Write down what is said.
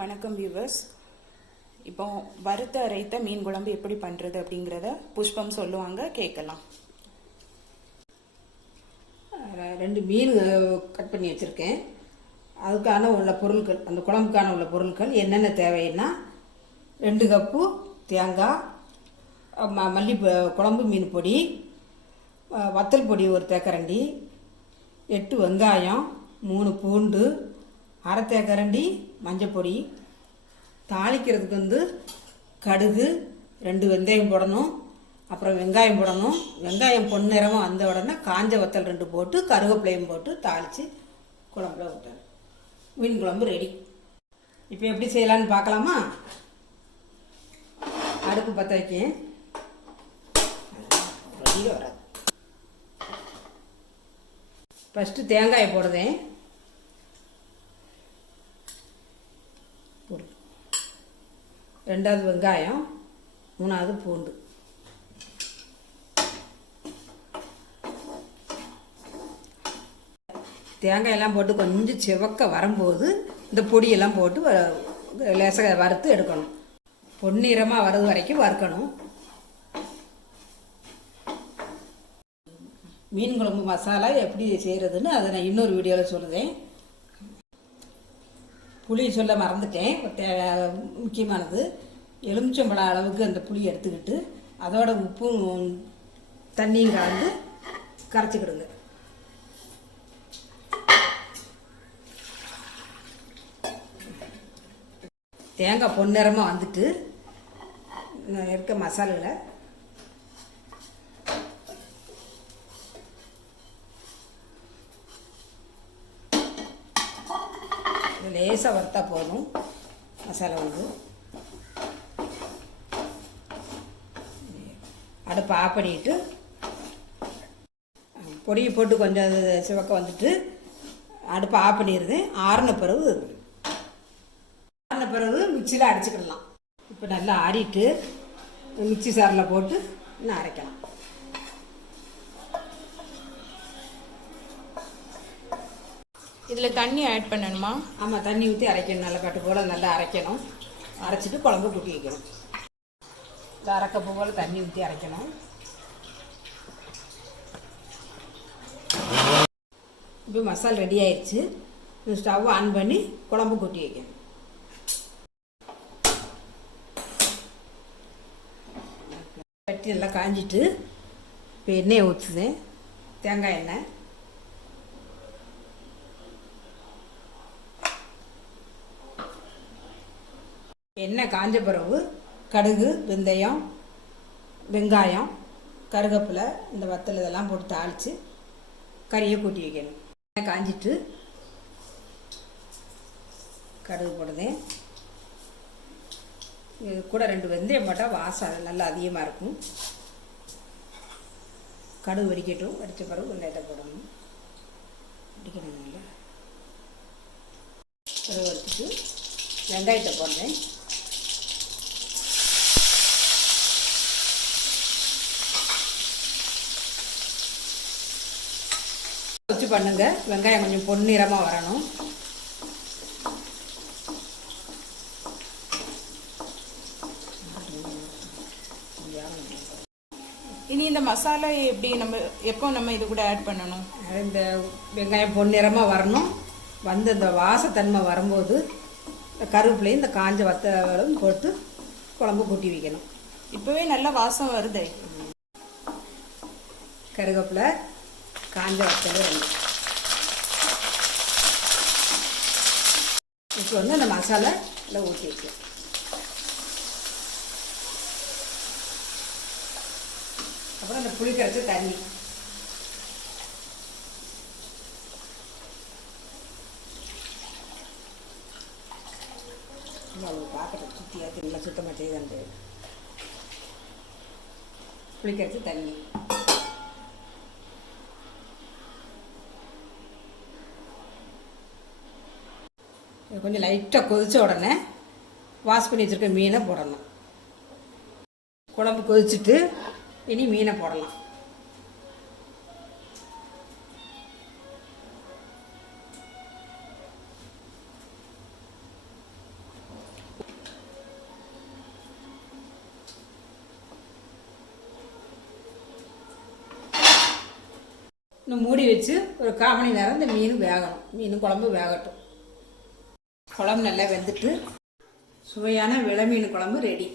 வணக்கம் வியூவர்ஸ். இப்போ வறுத்த அரைத்த மீன் குழம்பு எப்படி பண்ணுறது அப்படிங்கிறத புஷ்பம் சொல்லுவாங்க, கேட்கலாம். ரெண்டு மீன் கட் பண்ணி வச்சுருக்கேன். அதுக்கான உள்ள பொருட்கள், அந்த குழம்புக்கான உள்ள பொருட்கள் என்னென்ன தேவைன்னா 2 கப்பு தேங்காய், மல்லி குழம்பு மீன் பொடி, வத்தல் பொடி 1 தேக்கரண்டி, 8 வெங்காயம், 3 பூண்டு, அரை தேக்கரண்டி மஞ்சள் பொடி. தாளிக்கிறதுக்கு கடுகு, 2 வெந்தயம் போடணும், அப்புறம் வெங்காயம் போடணும். வெங்காயம் பொன்னிறமாக வந்த உடனே காஞ்ச வத்தல் 2 போட்டு கருவேப்பிலையும் போட்டு தாளித்து குழம்புல விட்டேன். மீன் குழம்பு ரெடி. இப்போ எப்படி செய்யலான்னு பார்க்கலாமா? அடுப்பு பற்ற வைக்கேன். வராது. ஃபஸ்ட்டு தேங்காயை போடுதேன். 2வது வெங்காயம், 3வது பூண்டு. தேங்காயெல்லாம் போட்டு கொஞ்சம் சிவக்க வரும்போது இந்த பொடியெல்லாம் போட்டு லேசாக வறுத்து எடுக்கணும். பொன்னிறமாக வர்றது வரைக்கும் வறுக்கணும். மீன் குழம்பு மசாலா எப்படி செய்கிறதுன்னு அதை நான் இன்னொரு வீடியோவில் சொல்லுவேன். புளி சொல்ல மறந்துட்டேன். முக்கியமானது எலுமிச்சம்பழம் அளவுக்கு அந்த புளி எடுத்துக்கிட்டு அதோட உப்பும் தண்ணியும் கலந்து கரைச்சிக்கிடுங்க. தேங்காய் பொன்னிறமாக வந்துட்டு இருக்க மசாலாவில் லேசாக வறுத்தா போதும். மசாலா அடுப்பை ஆஃப் பண்ணிட்டு பொடியை போட்டு கொஞ்சம் சிவக்க வந்துட்டு அடுப்பை ஆஃப் பண்ணிடுது. ஆறின பிறகு மிக்சியில் அரைச்சிக்கிடலாம். இப்போ நல்லா ஆறிட்டு மிக்சி சாரில் போட்டு இன்னும் அரைக்கலாம். இதில் தண்ணி ஆட் பண்ணணுமா? ஆமாம், தண்ணி ஊற்றி அரைக்கணும். நல்லா கட்டு போல் நல்லா அரைக்கணும். அரைச்சிட்டு குழம்பு கூட்டி வைக்கணும். அரை கப்பு போல் தண்ணி ஊற்றி அரைக்கணும். இப்போ மசாலா ரெடி ஆயிடுச்சு. ஸ்டவ் ஆன் பண்ணி குழம்பு கூட்டி வைக்கணும். கட்டி நல்லா காஞ்சிட்டு இப்போ எண்ணெயை ஊற்றுதேன். தேங்காய் எண்ணெய். எண்ணெய் காஞ்ச பிறகு கடுகு, வெந்தயம், வெங்காயம், கருவேப்பிலை, இந்த வத்தல் இதெல்லாம் போட்டு தாளித்து கறியை கூட்டி வைக்கணும். எண்ணெய் காஞ்சிட்டு கடுகு போடுதேன். இது கூட 2 வெந்தயம் போட்டால் வாசம் நல்லா அதிகமாக இருக்கும். கடுகு வடிக்கட்டும். வடித்த பிறகு வெங்காயத்தை போடணும். வடிக்கணும். நல்லா கடுகு வடிச்சிட்டு வெங்காயத்தை போடுறேன். வச்சு பண்ணுங்க. வெங்காயம் கொஞ்சம் பொன்னிறமாக வரணும். இனி இந்த மசாலா எப்போ நம்ம இது கூட ஆட் பண்ணணும்? இந்த வெங்காயம் பொன்னிறமாக வரணும். வந்து இந்த வாசத்தன்மை வரும்போது கருவேப்பிலையும் இந்த காஞ்ச வத்தலும் போட்டு குழம்பு கூட்டி வைக்கணும். இப்போவே நல்லா வாசம் வருது. கருவேப்பிலை, காஞ்ச வத்தல் 2. இப்போ அந்த மசாலா எல்லாம் ஊற்றி வைக்கலாம். அப்புறம் அந்த புளி கரைச்ச தண்ணி. பாத்திரம் சுற்றியாச்சு நல்லா சுத்தமாக செய்து புளி கரைச்சி தண்ணி. கொஞ்சம் லைட்டாக கொதித்த உடனே வாஷ் பண்ணி வச்சுருக்க மீனை போடணும். குழம்பு கொதிச்சுட்டு இனி மீனை போடலாம். இன்னும் மூடி வச்சு ஒரு 1/4 மணி நேரம் இந்த மீன் வேகணும். மீன் குழம்பு வேகட்டும். குழம்பு நல்லா வெந்துட்டு சுவையான விலை மீன் குழம்பு ரெடி.